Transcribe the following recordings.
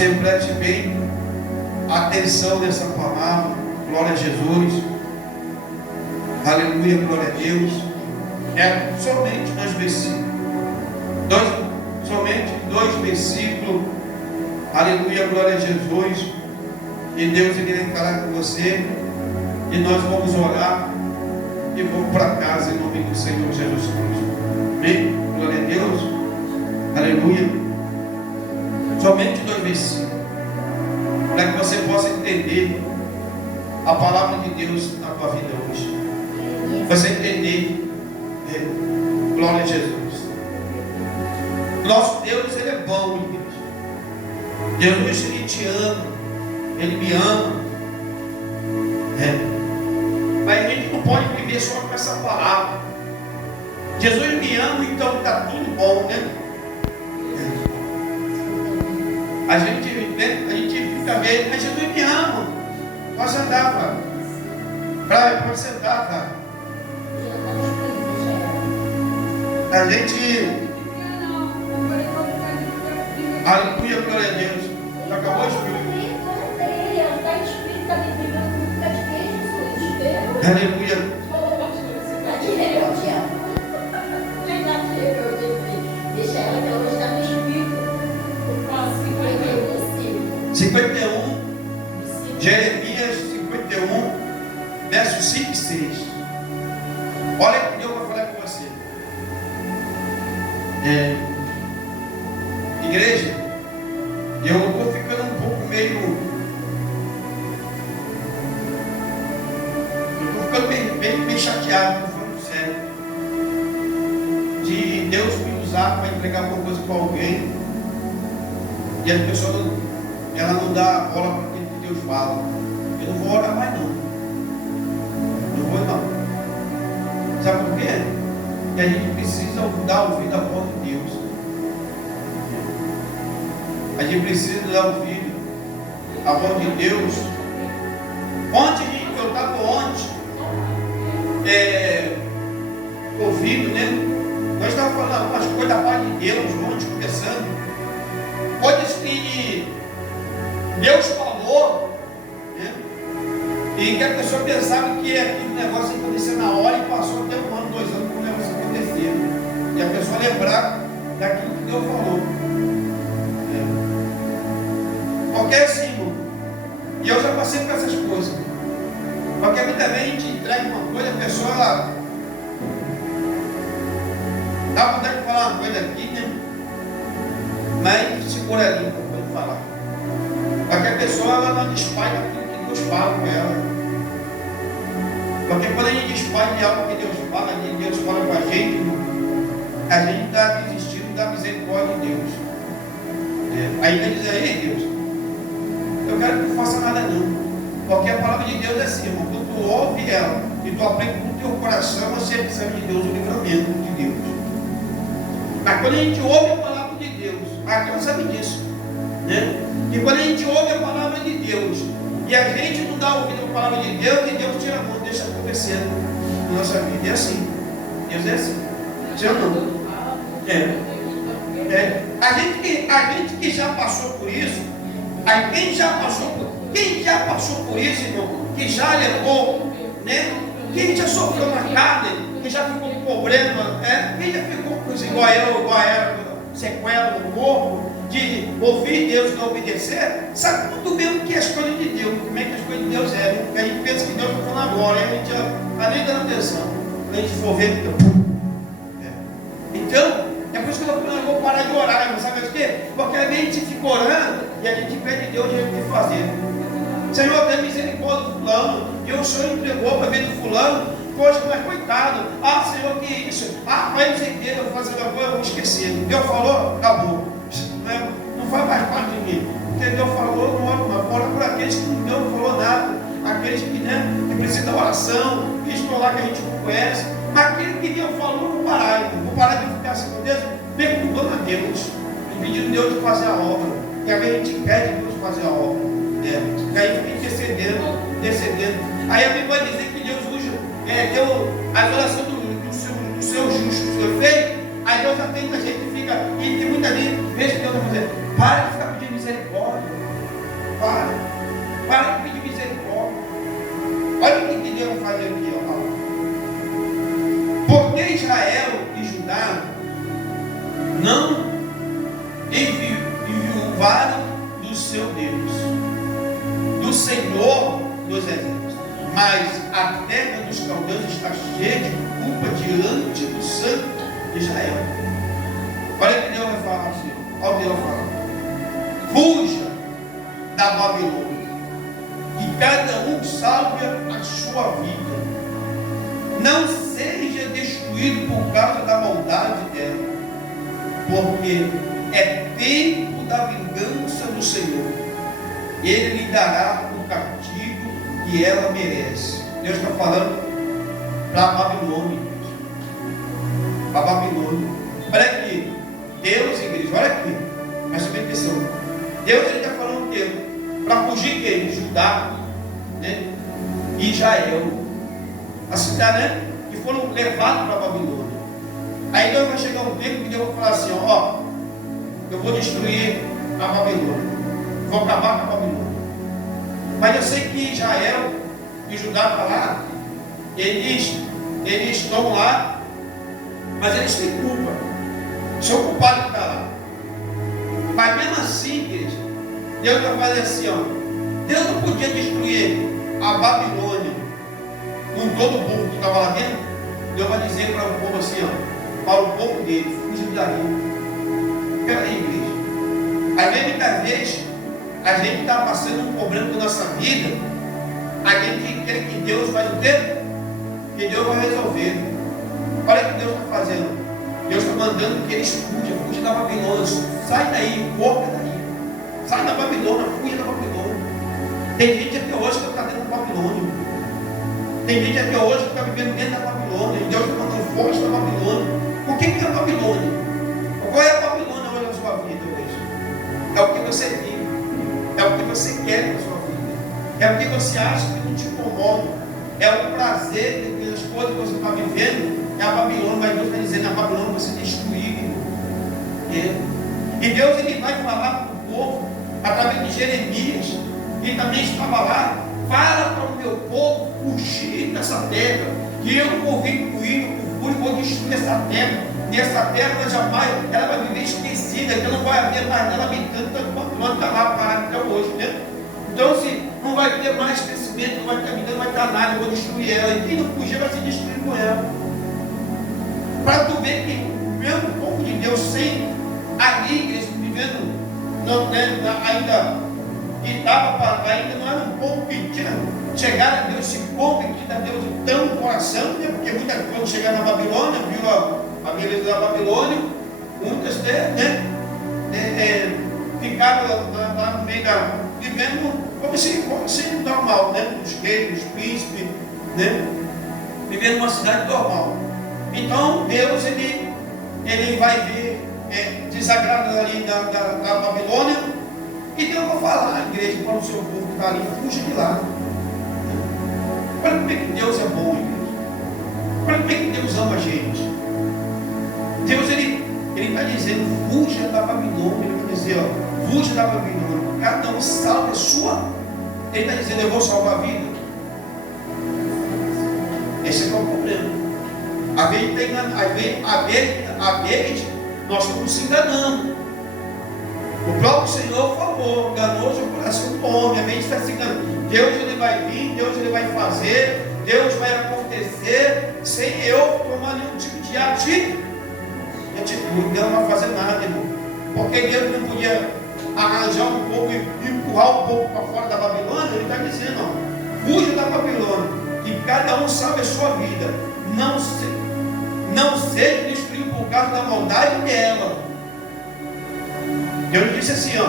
você preste bem atenção nessa palavra. Glória a Jesus. Aleluia, glória a Deus. É somente 2 versículos. Somente 2 versículos. Aleluia, glória a Jesus. E Deus irá falar com você. E nós vamos orar. E vamos para casa em nome do Senhor Jesus Cristo. Amém? Glória a Deus. Aleluia. Somente 2 versículos. Para que você possa entender a palavra de Deus na tua vida hoje. Você entender. Glória a Jesus. Nosso Deus, Ele é bom, igreja. Jesus, Ele te ama. Ele me ama. Mas a gente não pode viver só com essa palavra. Jesus me ama, então está tudo bom, né? A gente fica vendo, mas Jesus me ama. Pode andar, cara. Pode sentar, cara. A gente. Aleluia, glória a Deus. Já acabou de vir? Aleluia. 51, Jeremias 51, versos 5 e 6. Olha o que Deus vai falar com você. Igreja, eu estou ficando um pouco meio chateado, falando sério, de Deus me usar para entregar alguma coisa para alguém e a pessoa ela não dá bola para aquilo que Deus fala. Eu não vou orar mais não. Não vou não. Sabe por quê? Que a gente precisa dar ouvido à voz de Deus. A gente precisa dar ouvido à voz de Deus. Ontem eu estava ouvindo, né? Nós estávamos falando algumas coisas da paz de Deus, ontem conversando. Coisas que Deus falou, né? E que a pessoa pensava que aquele negócio ia acontecer na hora e passou até 1 ano, 2 anos para o negócio acontecer. E a pessoa lembrar daquilo que Deus falou. Porque assim, irmão, e eu já passei por essas coisas. Porque muitas vezes a gente entrega uma coisa, a pessoa ela dá vontade de falar uma coisa aqui, né? Mas segura ali para poder falar. Porque a pessoa ela não despaiga aquilo que Deus fala com ela. Porque quando a gente despaiga de algo que Deus fala com a gente está desistindo da misericórdia de Deus. Aí ele diz aí, Deus, eu quero que não faça nada não. Porque a palavra de Deus é assim, irmão. Quando tu ouve ela e tu aprende com o teu coração, você recebe de Deus o livramento de Deus. Mas quando a gente ouve a palavra de Deus, a gente sabe disso, né? E quando a gente ouve a palavra de Deus e a gente não dá ouvido à palavra de Deus, e Deus tira a mão, deixa acontecer na nossa vida. É assim. Deus é assim. Sim ou não? A gente que já passou por isso, quem já passou por isso, irmão, que já levou, né? Quem já sofreu na carne, que já ficou com problema, quem já ficou com isso, igual era sequela no corpo, de ouvir Deus e não obedecer, sabe muito bem o que é as coisas de Deus, como é que as coisas de Deus é, né? Porque a gente pensa que Deus está falando agora, e a gente está nem dando atenção, quando a gente for ver, então, é por isso que eu não vou parar de orar, irmão, sabe por quê? Porque a gente fica orando e a gente pede a Deus o que fazer. Senhor, tem misericórdia do fulano, e o Senhor entregou para ver do fulano, poxa, mas coitado, Senhor, que isso? Mas não sei o que, eu vou fazer uma coisa, eu vou esquecer. Deus falou, acabou. Não faz mais parte de mim. Porque Deus falou, não oro mais. Ora por aqueles que Deus não falou nada, aqueles que precisam da oração, que estão lá que a gente não conhece. Mas aquele que Deus falou, eu vou parar, irmão. Vou parar de ficar assim com Deus, perguntando a Deus, e pedindo Deus de fazer a obra. Porque a gente pede Deus fazer a obra. E aí fica intercedendo. Aí a Bíblia vai dizer que Deus usa, deu a oração do seu justo, do seu feito. Aí Deus atende a gente e fica, e muita gente, veja que Deus vai dizer, para de ficar pedindo misericórdia. zombaram do seu Deus, do Senhor dos exércitos. Mas a terra dos caldeus está cheia de culpa diante do Santo de Israel. Olha o que Deus vai falar assim. Olha o que Deus vai falar. Fuja da Babilônia, que cada um salve a sua vida. Não seja destruído por causa da maldade dela, porque é tempo da vingança do Senhor. Ele lhe dará o castigo que ela merece. Deus está falando para a Babilônia. Para a Babilônia. Olha aqui. Deus, igreja, olha aqui. Presta bem atenção. Deus está falando o quê? Para fugir quem? Judá, né? E Israel. A cidade, né? Que foram levados para a Babilônia. Aí Deus vai chegar um tempo que Deus vai falar assim, ó, eu vou destruir a Babilônia. Vou acabar com a Babilônia. Mas eu sei que Israel e Judá para lá, eles estão lá, mas eles têm culpa. São culpados de estar lá. Mas mesmo assim, igreja, Deus vai fazer assim, ó. Deus não podia destruir a Babilônia com todo o povo que estava lá dentro. Deus vai dizer para o povo assim, ó, para o povo dele, fuja daí. Peraí, igreja. Às vezes, muitas vezes, a gente está passando um problema na nossa vida, a gente quer que Deus vai o quê? Que Deus vai resolver. Olha o que Deus está fazendo. Deus está mandando que eles fujam da Babilônia. Sai daí, corta daí. Sai da Babilônia, fuja da Babilônia. Tem gente até hoje que está dentro da Babilônia. Tem gente até hoje que está vivendo dentro da Babilônia. E Deus está mandando foge da Babilônia. O que é a Babilônia? Qual é a Babilônia hoje na sua vida hoje? É o que você vive. É o que você quer na sua vida. É o que você acha que não te incomoda. É o prazer das coisas que você está vivendo. É a Babilônia, mas Deus está dizendo, a Babilônia vai ser destruída. E Deus ele vai falar para o povo, através de Jeremias, que também estava lá, fala para o meu povo fugir dessa terra, que eu vou vir com ele, e vou destruir essa terra. E essa terra ela jamais, ela vai viver esquecida, que não vai haver mais nada habitando, quanto ano está lá parado até hoje, né? Então, assim, não vai ter mais crescimento, não vai ter habitando, não vai ter nada, eu vou destruir ela. E quem não fugir vai se destruir com ela. Para tu ver que mesmo o povo de Deus sem ali, eles vivendo não, né, ainda não era um povo que tinha chegado a Deus, se convertido a Deus em tão coração, né, porque muitas quando chegaram na Babilônia, viu a beleza da Babilônia, muitas né, ficaram lá no meio da, vivendo como se normal, né, os reis, os príncipes, né, vivendo numa cidade normal. Então Deus ele vai ver desagrado ali da Babilônia, e Deus vai falar, igreja, para o seu povo que está ali, fuja de lá. Olha como é que Deus é bom, igreja. Olha como é que Deus ama a gente. Deus ele está dizendo, fuja da Babilônia. Ele vai dizer, ó, fuja da Babilônia. Cada um salve a sua. Ele está dizendo, eu vou salvar a vida. Esse é o problema. Às vezes nós estamos se enganando. O próprio Senhor falou, enganoso é o coração do homem. A gente está se enganando. Deus ele vai vir, Deus ele vai fazer, Deus vai acontecer, sem eu tomar nenhum tipo de atitude. Deus não vai fazer nada, irmão. Porque Deus não podia arranjar um povo e empurrar um povo para fora da Babilônia. Ele está dizendo, ó, fuja da Babilônia, que cada um sabe a sua vida. Não seja destruído por causa da maldade dela. Deus disse assim, ó,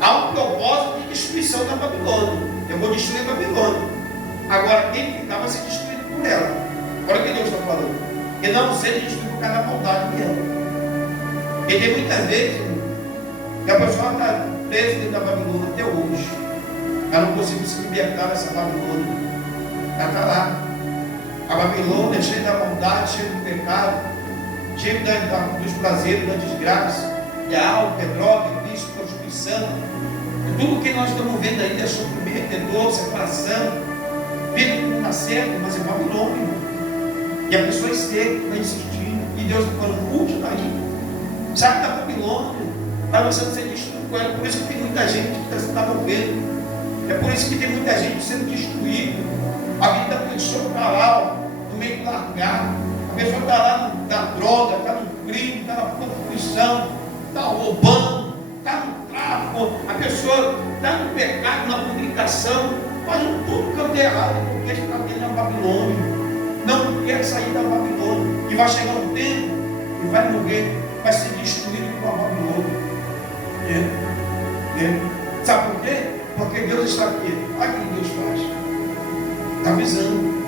há um propósito de destruição da Babilônia. Eu vou destruir a Babilônia. Agora quem ficar vai ser destruído por ela. Olha o que Deus está falando. E não seja destruído por causa da maldade dela. E tem muitas vezes que a pessoa está presa dentro da Babilônia até hoje. Ela não conseguiu se libertar dessa Babilônia. Ela está lá. A Babilônia é cheia da maldade, cheia do pecado, cheia dos prazeres, da desgraça, de álcool, de droga, de vício, prostituição. Tudo que nós estamos vendo aí é sofrimento, é dor, separação, vida que não está certo, mas é Babilônia. E a pessoa é seca, vai insistindo, e Deus está falando, fuja daí. Sai da Babilônia. para você não ser destruído com ela. Por isso que tem muita gente que está morrendo. É por isso que tem muita gente sendo destruída. A vida da pessoa está lá, ó, no meio do largar. A pessoa está lá na droga, está no crime, está na prostituição, está roubando, está no tráfico. A pessoa está no pecado, na publicação, fazendo tudo que é errado, porque está dentro da Babilônia. Não quer sair da Babilônia. E vai chegar um tempo que vai morrer, vai ser destruído por a Babilônia. Sabe por quê? Porque Deus está aqui. Olha o que Deus faz. Está avisando.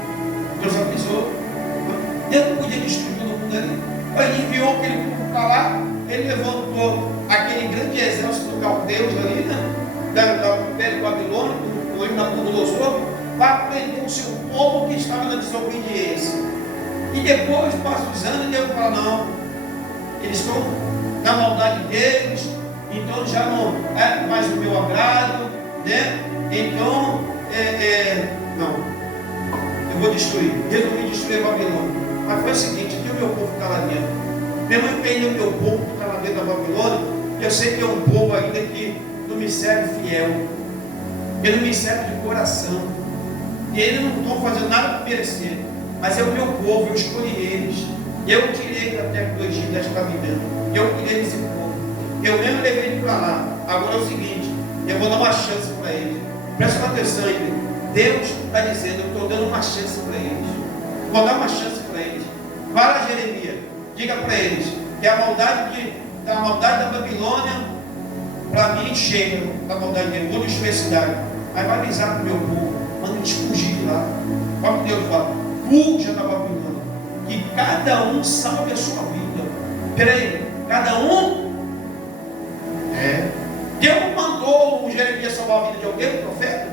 Deus avisou. Deus não podia destruir todo mundo ali. Ele enviou aquele povo para lá. Ele levantou aquele grande exército do caldeus ali, né? Da Império Babilônia, com o Nabucodonosor, para prender o seu povo que estava na desobediência. E depois passa os anos e Deus fala: não, eles estão na maldade deles, então já não é mais o meu agrado, né? Então, não, eu vou destruir. Resolvi destruir a Babilônia. Mas foi o seguinte: aqui o meu povo está lá dentro. Eu não empenhei o meu povo que está lá dentro da Babilônia. Eu sei que é um povo ainda que não me serve fiel, que não me serve de coração, e eles não estão fazendo nada para merecer. Mas é o meu povo, eu escolhi eles. Eu tirei da terra do Egito, da escravidão. Eu cuidei desse povo. Eu mesmo levei ele para lá. Agora é o seguinte: eu vou dar uma chance para eles. Presta atenção aí. Deus está dizendo: eu estou dando uma chance para eles. Vou dar uma chance para eles. Fala, Jeremias, diga para eles que a maldade da Babilônia, para mim, chega da maldade dele. Vou destruir a cidade. Aí vai avisar para o meu povo: manda eles fugir de lá. Olha o que Deus fala: fuja da Babilônia, que cada um salve a sua vida. Peraí, cada um? Deus mandou o Jeremias salvar a vida de alguém, o profeta?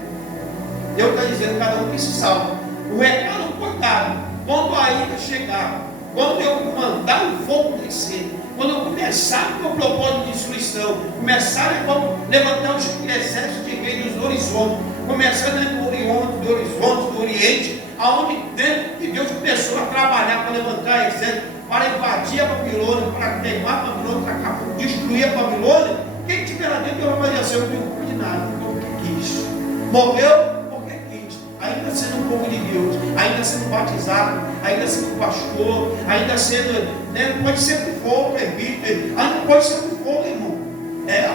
Deus está dizendo: cada um que se salva. O recado foi dado. Quando a ira chegar, quando eu mandar o fogo descer, quando eu começar com o propósito de destruição, começar a levantar os exércitos de rei dos horizontes, começando do horizonte, do Oriente, aonde dentro que Deus começou a trabalhar para levantar exército, para invadir a Babilônia, para queimar a Babilônia, para destruir a Babilônia. Quem tiver lá dentro vai dizer: eu não tenho culpa de nada, porque quis. Morreu porque quis. Ainda sendo um povo de Deus, ainda sendo batizado, ainda sendo pastor, ainda sendo, né, pode ser o que for, presbítero, ainda pode ser o que for, irmão.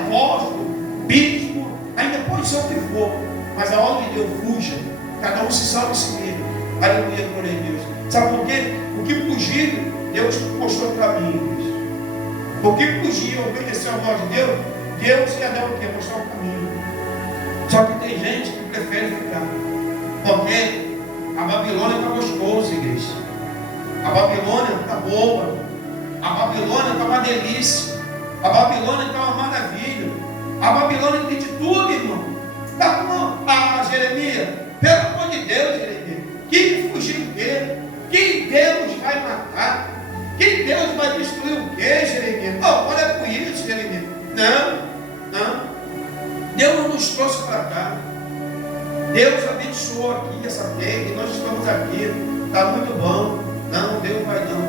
Apóstolo, bispo, ainda pode ser o que for. Mas a ordem de Deus: fuja, cada um se salve a si mesmo. Aleluia, glória a Deus. Sabe por quê? O que fugir, Deus mostrou o caminho. O que fugir, obedecer a voz de Deus, Deus ia dar o quê? Mostrar o caminho. Só que tem gente que prefere ficar, porque a Babilônia está gostosa, igreja. A Babilônia está boa. A Babilônia está uma delícia. A Babilônia está uma maravilha. A Babilônia tem de tudo, irmão. Está com Jeremias, pelo amor de Deus, Jeremias, que fugir o quê? Que Deus vai matar? Que Deus vai destruir o quê, Jeremias? Olha com isso, Jeremias. Não. Deus não nos trouxe para cá. Deus abençoou aqui essa terra e nós estamos aqui. Está muito bom. Não, Deus vai não.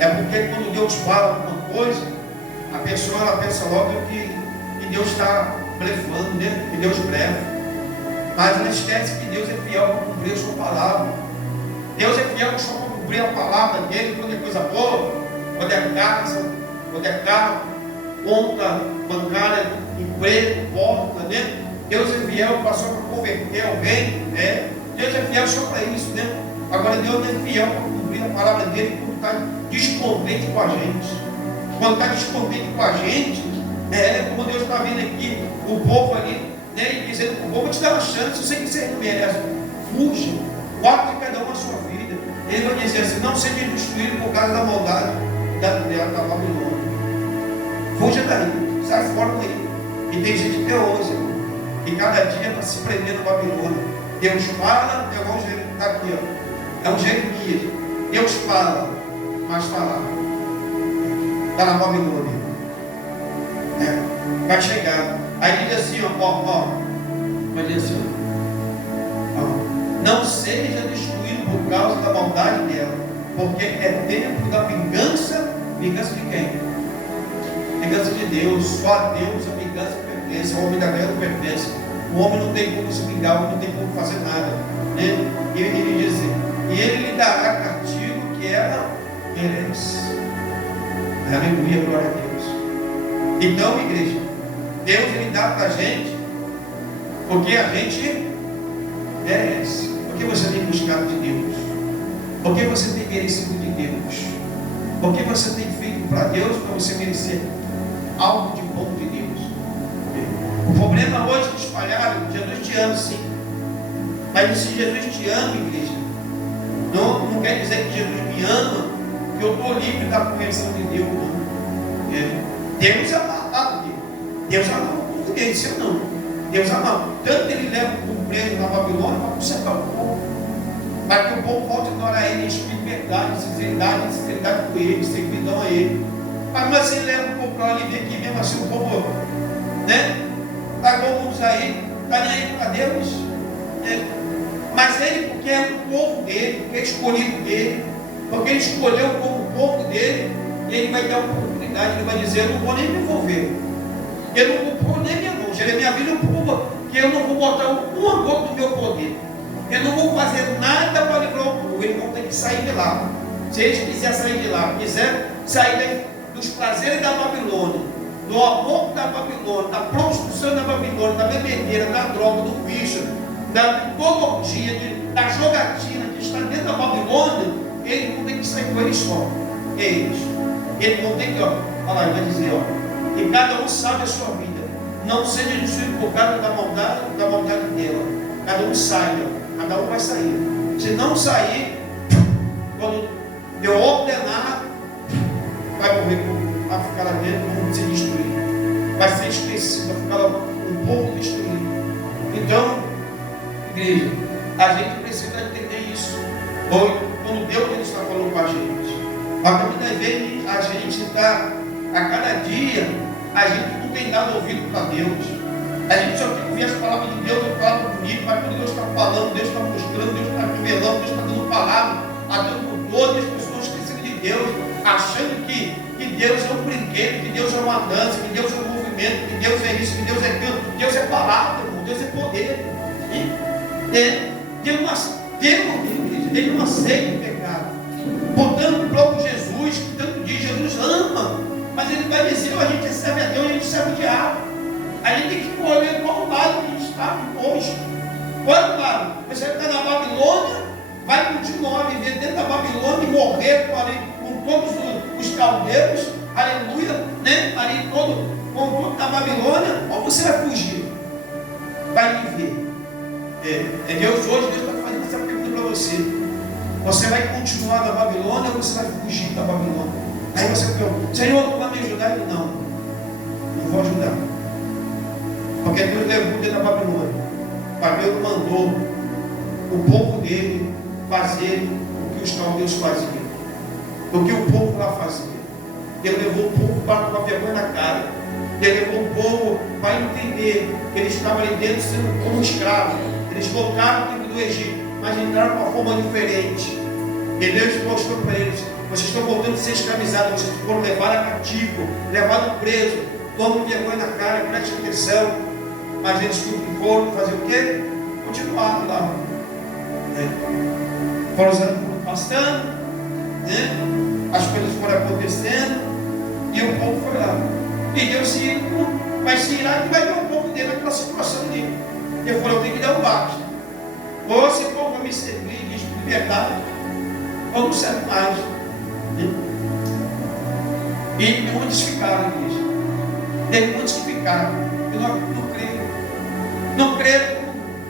É porque quando Deus fala alguma coisa, a pessoa ela pensa logo que Deus está blefando, né? Que Deus blefa. Mas não esquece que Deus é fiel para cumprir a sua palavra. Deus é fiel só para cumprir a palavra dele, quando é coisa boa, quando é casa, quando é carro, conta bancária, emprego, porta, né? Deus é fiel só para converter alguém, né? Deus é fiel só para isso, né? Agora Deus é fiel para cumprir a palavra dele quando está descontente com a gente. Quando está descontente com a gente, como Deus está vendo aqui, o povo ali, né? E dizendo para o povo: vou te dar uma chance, eu sei que você não merece. Fuja, guarde cada um a sua vida. Ele vai dizer assim: não seja destruído por causa da maldade da Babilônia. Fuja daí, sai fora daí. E tem gente até hoje, irmão, que cada dia está se prendendo a Babilônia. Deus fala, está aqui, ó. É um Jeremias. Deus fala, mas falar. Está na Babilônia. Vai chegar. Aí diz assim, vai dizer assim, não seja destruído por causa da maldade dela, porque é tempo da vingança. Vingança de quem? vingança de Deus, só a Deus a vingança pertence, o homem da guerra não pertence. O homem não tem como se vingar, o homem não tem como fazer nada, né? E ele diz assim, e ele lhe dará castigo que ela merece. Aleluia, glória a Deus. Então, igreja, Deus ele dá para a gente porque a gente merece. Porque você tem buscado de Deus, porque você tem merecido de Deus, porque você tem feito para Deus para você merecer algo de bom de Deus. O problema hoje é espalhado, Jesus te ama sim, mas se Jesus te ama, igreja, não quer dizer que Jesus me ama, que eu estou livre da convenção de Deus, não. Deus amava, Deus amava o povo dele, se não. Deus amava, tanto que ele leva o povo preso na Babilônia para consertar o povo, para que o povo volte a adorar ele em espírito de verdade, sinceridade com ele, servidão a ele. Mas ele leva o povo para lá e vê que mesmo assim o povo, né? Pagou uns aí, está nem aí para Deus. Mas ele, porque é o povo dele, porque é escolhido dele, porque ele escolheu como o povo dele, ele vai dar uma oportunidade, ele vai dizer, eu não vou nem me envolver. Eu não vou pôr nem minha mão. Jeremias viu o povo que eu não vou botar uma gota do meu poder. Eu não vou fazer nada para livrar o povo. Eles vão ter que sair de lá. Se eles quiserem sair de lá, quiserem sair dos prazeres da Babilônia, do amor da Babilônia, da prostituição da Babilônia, da bebedeira, da droga, do bicho, da toda da jogatina que está dentro da Babilônia, eles vão ter que sair com eles só. Eles vão ter que, olha lá, ele vai dizer, que cada um sabe a sua vida. Não seja destruído por causa da maldade dela. Cada um sai, cada um vai sair. Se não sair, quando eu ordenar, vai morrer, vai ficar lá dentro, vão se destruir. Vai ser esquecido, vai ficar lá um povo destruído. Então, igreja, a gente precisa entender isso. Quando Deus ele está falando com a gente. Mas muitas vezes a gente está, a cada dia, a gente não tem dado ouvido para Deus. A gente só tem que ouvir as palavras de Deus, as palavras bonitas, mas quando Deus está falando, Deus está mostrando, Deus está revelando, Deus está dando palavra a todo todo, as pessoas esquecendo de Deus, achando que Deus é um brinquedo, que Deus é uma dança, que Deus é um movimento, que Deus é isso, que Deus é aquilo. Deus é palavra, irmão, Deus é poder. Ele não aceita o pecado. Portanto, o próprio Jesus, que tanto diz, Jesus ama, mas ele vai dizer, a gente serve a Deus, a gente serve o diabo. A gente tem que escolher qual lado que a gente está hoje. Qual lado? Você está na Babilônia, vai continuar a viver dentro da Babilônia e morrer com todos os caldeus, aleluia, né? Ali com tudo da Babilônia, ou você vai fugir? Vai viver. Deus hoje, Deus está fazendo essa pergunta para você. Você vai continuar na Babilônia ou você vai fugir da Babilônia? Aí você pergunta, Senhor, tu vai me ajudar? Ele não vou ajudar. Porque Deus levou dentro da Babilônia. Mas Deus mandou o povo dele fazer o que os caldeus faziam, o que o povo lá fazia. Ele levou o povo para com a vergonha na cara. Ele levou o povo para entender que eles estavam ali dentro sendo como escravos. Eles voltaram no tempo do Egito, mas entraram de uma forma diferente. E Deus mostrou para eles: vocês estão voltando a ser escravizados, vocês foram levados a cativo, levados preso, tomam vergonha na cara, prestem atenção. Mas eles foram fazer o quê? Continuaram lá. Foram passando, as coisas foram acontecendo, e o povo foi lá. E Deus vai se irar e vai ver o povo dele naquela situação ali. Ele falou: eu tenho que dar um basta. Ou esse povo vai me servir de liberdade, ou não serve mais. E muitos ficaram, igreja. Teve muitos que ficaram, e não creram. Não creram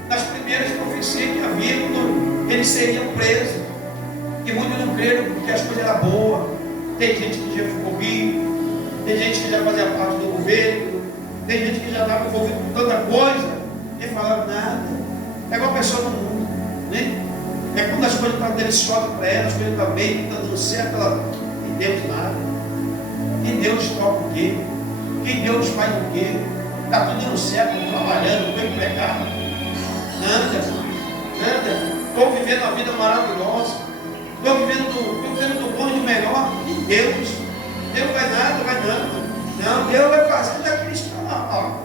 nas primeiras profecias que havia, quando eles seriam presos. E muitos não creram porque as coisas eram boas. Tem gente que já ficou rico, tem gente que já fazia parte do governo, tem gente que já estava envolvido com tanta coisa, e falaram nada. É igual a pessoa no mundo, né? É quando as coisas estão deliciosas para ela, as coisas estão bem, estão dando certo, ela não Deus nada. E Deus toca o quê? Que Deus faz o quê? Está tudo dando certo, estou trabalhando, estou empregado. Nada. Estou vivendo uma vida maravilhosa. Estou vivendo do bom e do melhor. E Deus vai nada. Não, Deus vai fazer daqueles que estão lá.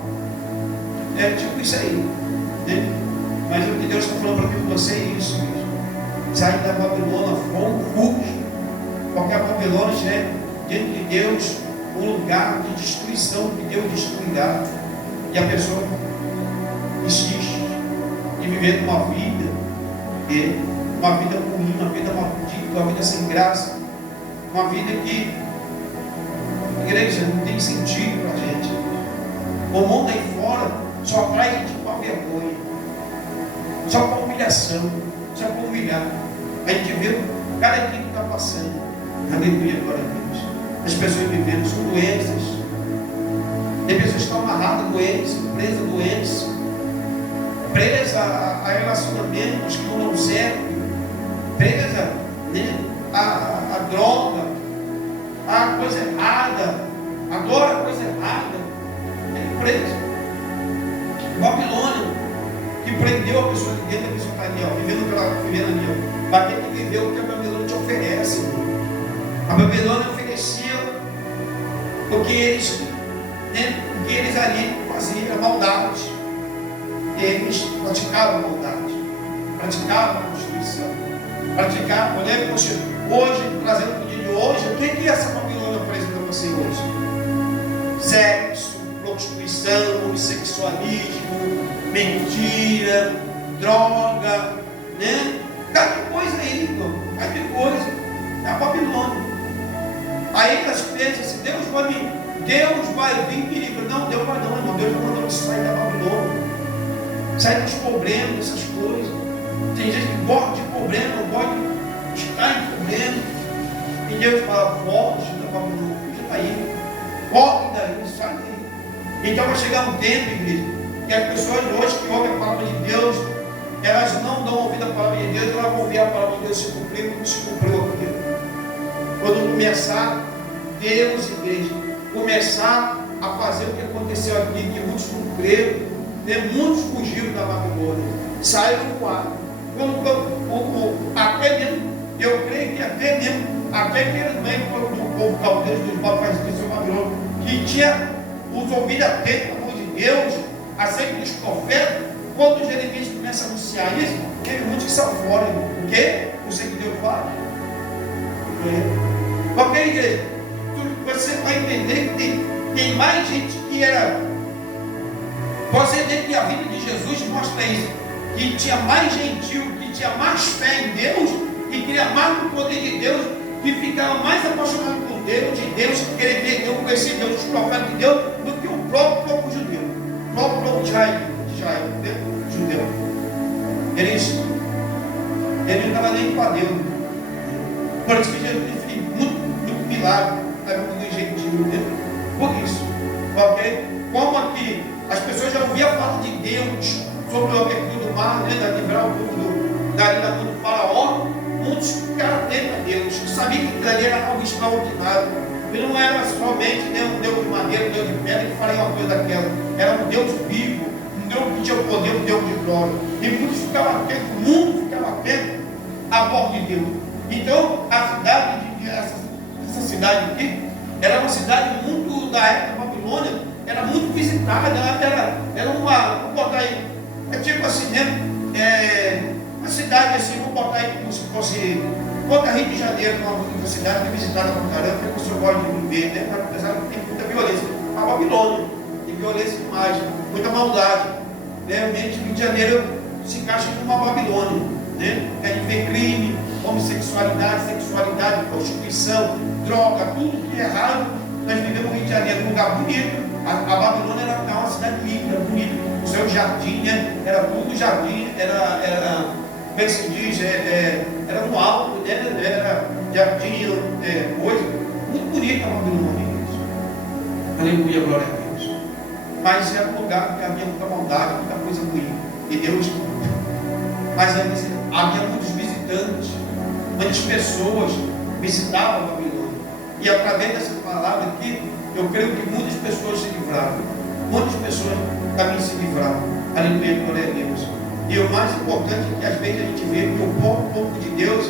É tipo isso aí. Né? Mas o que Deus está falando para mim com você é isso mesmo. Sai da Babilônia, fuge. Porque a Babilônia é, diante de Deus, um lugar de destruição, que Deus destruirá. E a pessoa insiste em viver uma vida ruim, uma vida maldita, uma vida sem graça, uma vida que, igreja, não tem sentido para a gente. O mundo aí fora só traz a gente com a vergonha, só com a humilhação, só com humilhar. A gente vê cada dia que está passando. Aleluia, glória a Deus. As pessoas vivendo são doenças. Tem pessoas que estão amarradas a doenças, presas a relacionamentos que não servem, presas, né, a droga, a coisa errada, adora a coisa errada. É presa. Babilônia, que prendeu a pessoa de dentro, a pessoa está ali, ó, vivendo ali, ó. Vai ter que viver o que a Babilônia te oferece. A Babilônia oferecia o que eles ali faziam, maldade. E eles praticavam maldade, praticavam prostituição, praticavam, hoje, trazendo para o dia de hoje, o que essa Babilônia apresenta para você hoje? Sexo, prostituição, homossexualismo, mentira, droga, né? Cada coisa aí, irmão, cada coisa. É a Babilônia. Aí elas pensam assim, Deus vai vir me livrar. Não, Deus vai não, irmão. Deus vai mandar você sair da Babilônia. Sair dos problemas, dessas coisas. Tem gente que gosta de problema, não gosta de estar em problema. E Deus fala, volte da Babilônia. Já está aí. Volte daí, sai daí. Então vai chegar um tempo, igreja, que as pessoas hoje que ouvem a palavra de Deus, elas não dão ouvido à palavra de Deus, elas vão ver a palavra de Deus se cumprir como se cumpriu aqui. Quando começar, Deus, igreja, começar a fazer o que aconteceu aqui, que muitos não creram, né? Muitos fugiram da Babilônia, saíram do quadro. Até mesmo, eu creio que até aqueles membros do povo caldeu dos papais de Babilônia, que tinha os ouvidos atentos ao amor de Deus, aceito dos profetas, quando Jeremias começa a anunciar isso, teve muitos que são fora, porque o Senhor que Deus fala. Porque, igreja, você vai entender que tem mais gente que era. Você vê que a vida de Jesus mostra isso, que tinha mais gentil, que tinha mais fé em Deus, que queria mais do poder de Deus, que ficava mais apaixonado por Deus, de Deus, que queria ver Deus, conhecer Deus, os profetas de Deus, do que o próprio povo judeu, o próprio povo de Israel, judeu. Eles não estavam nem para Deus. Por isso que Jesus fez muito milagre na vida do gentil, né? Por isso, ok? Como aqui as pessoas já ouviam falar de Deus sobre o abertura do mar, né? Da livrar o povo da ilha do faraó, muitos ficaram atentos a Deus, sabiam que ali era algo extraordinário. E não era somente, né, um Deus de madeira, um Deus de pedra que faria uma coisa daquela, era um Deus vivo, um Deus que tinha o poder, um Deus de glória. E muitos ficavam atentos, o mundo ficava atento à voz de Deus. Então, a cidade, essa cidade aqui, era uma cidade muito, da época da Babilônia, era muito visitada, era uma, vamos botar aí, é tipo assim, né, uma cidade assim, vamos botar aí como se fosse, bota Rio de Janeiro, uma cidade que é visitada por caramba, que a pessoa gosta de viver, né, apesar que tem muita violência. A Babilônia tem violência demais, muita maldade, realmente o Rio de Janeiro se encaixa numa Babilônia, né, a gente vê crime, homossexualidade, sexualidade, prostituição, droga, tudo que é errado. Nós vivemos no Rio de Janeiro, um lugar bonito. A Babilônia era uma cidade linda, bonita. O seu jardim, né? Era tudo jardim, era como é que se diz? Era no alto, né? Era jardim, coisa. Muito bonita a Babilônia. Aleluia, glória a Deus. Mas era um lugar que havia muita maldade, muita coisa ruim. E Deus. Mas havia muitos visitantes. Muitas pessoas visitavam a Babilônia. E através dessa palavra aqui, eu creio que muitas pessoas se livraram. Muitas pessoas também se livraram. Aleluia, glória a Deus. E o mais importante é que às vezes a gente vê que o povo de Deus,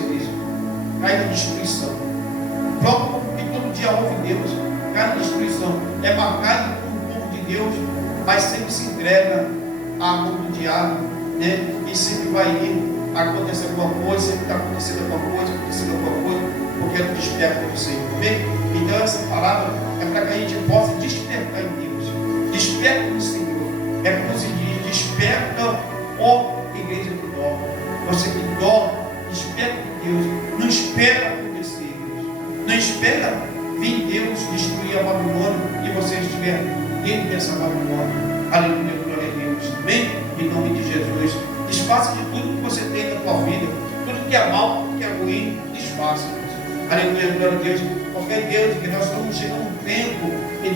cai na destruição. O próprio povo que todo dia ouve Deus, marcado de destruição, é marcado como o povo de Deus, mas sempre se entrega à mão do diabo, né? E sempre vai ir acontecer alguma coisa, sempre está acontecendo alguma coisa, porque é o desperto do Senhor. Amém? Então essa palavra é para que a gente possa despertar em Deus. Desperta no Senhor. É como se diz, desperta, ó igreja que dorme. Você que dorme, desperta em Deus. Não espera acontecer, Deus. Não espera vir Deus destruir a Babilônia e você estiver dentro dessa Babilônia. Aleluia, glória a Deus. Amém? Em nome de Jesus. Desfaça de tudo que você tem na tua vida. Tudo que é mal, tudo que é ruim, desfaça. Aleluia, glória a Deus. Porque Deus, que nós estamos chegando a um tempo que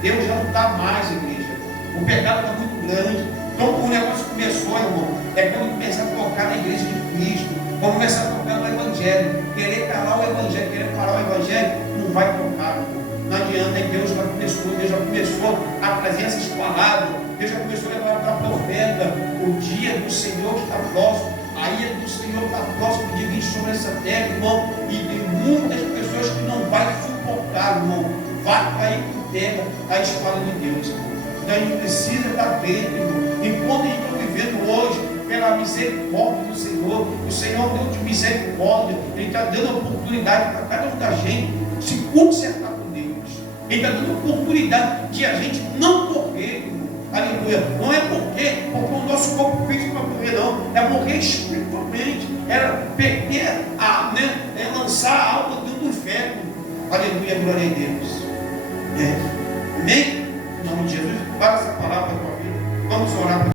Deus já não está mais, igreja. O pecado está muito grande. Então, o negócio começou, irmão, é quando começar a tocar na igreja de Cristo, quando começar a tocar no Evangelho, querer calar o Evangelho, querer parar o Evangelho, não vai tocar, irmão. Não adianta, Deus já começou a trazer essas palavras, Deus já começou a levantar profeta. O dia do Senhor está próximo, a ira do Senhor está próximo de vir sobre essa terra, irmão, e tem muitas pessoas que não vai suportar, irmão, vai cair por terra a espada de Deus, irmão. Então a gente precisa estar atento, irmão. Enquanto a gente está vivendo hoje, pela misericórdia do Senhor, o Senhor deu de misericórdia, Ele está dando oportunidade para cada um da gente se consertar com Deus. Ele está dando oportunidade de a gente não morrer, irmão. Aleluia. Não é porque o nosso corpo físico vai morrer, não. É morrer espiritualmente. Era perder é lançar a alma dentro do inferno. Aleluia, glória a Deus. Amém? Em nome de Jesus, para essa palavra da tua vida. Vamos orar.